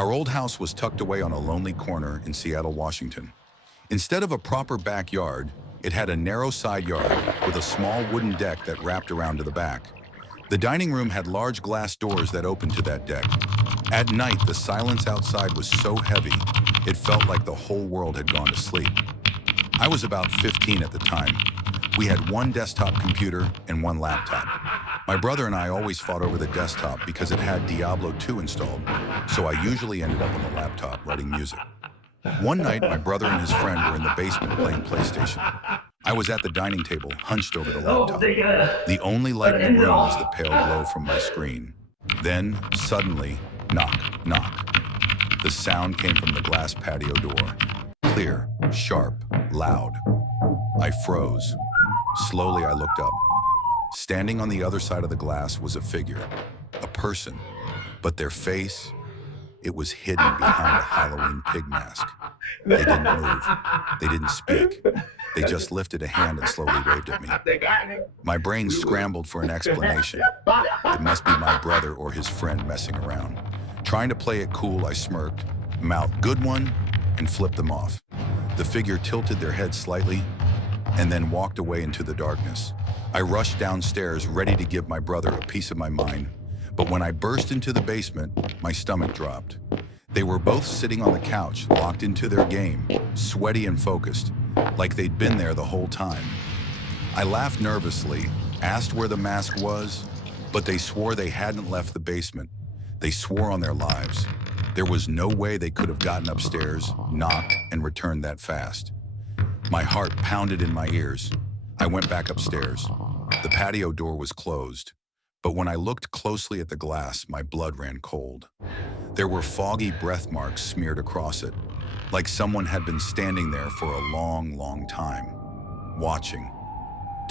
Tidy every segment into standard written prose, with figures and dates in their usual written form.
Our old house was tucked away on a lonely corner in Seattle, Washington. Instead of a proper backyard, it had a narrow side yard with a small wooden deck that wrapped around to the back. The dining room had large glass doors that opened to that deck. At night, the silence outside was so heavy, it felt like the whole world had gone to sleep. I was about 15 at the time. We had one desktop computer and one laptop. My brother and I always fought over the desktop because it had Diablo 2 installed, so I usually ended up on the laptop writing music. One night, my brother and his friend were in the basement playing PlayStation. I was at the dining table, hunched over the laptop. The only light in the room was the pale glow from my screen. Then, suddenly, knock, knock. The sound came from the glass patio door. Clear, sharp, loud. I froze. Slowly, I looked up. Standing on the other side of the glass was a figure, a person, but their face, it was hidden behind a Halloween pig mask. They didn't move. They didn't speak. They just lifted a hand and slowly waved at me. My brain scrambled for an explanation. It must be my brother or his friend messing around. Trying to play it cool, I smirked, mouthed "good one," and flipped them off. The figure tilted their head slightly and then walked away into the darkness. I rushed downstairs, ready to give my brother a piece of my mind. But when I burst into the basement, my stomach dropped. They were both sitting on the couch, locked into their game, sweaty and focused, like they'd been there the whole time. I laughed nervously, asked where the mask was, but they swore they hadn't left the basement. They swore on their lives. There was no way they could have gotten upstairs, knocked, and returned that fast. My heart pounded in my ears. I went back upstairs. The patio door was closed, but when I looked closely at the glass, my blood ran cold. There were foggy breath marks smeared across it, like someone had been standing there for a long, long time, watching.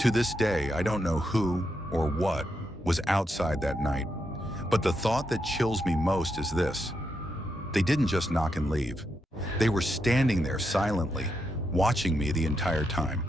To this day, I don't know who or what was outside that night, but the thought that chills me most is this. They didn't just knock and leave. They were standing there silently, watching me the entire time.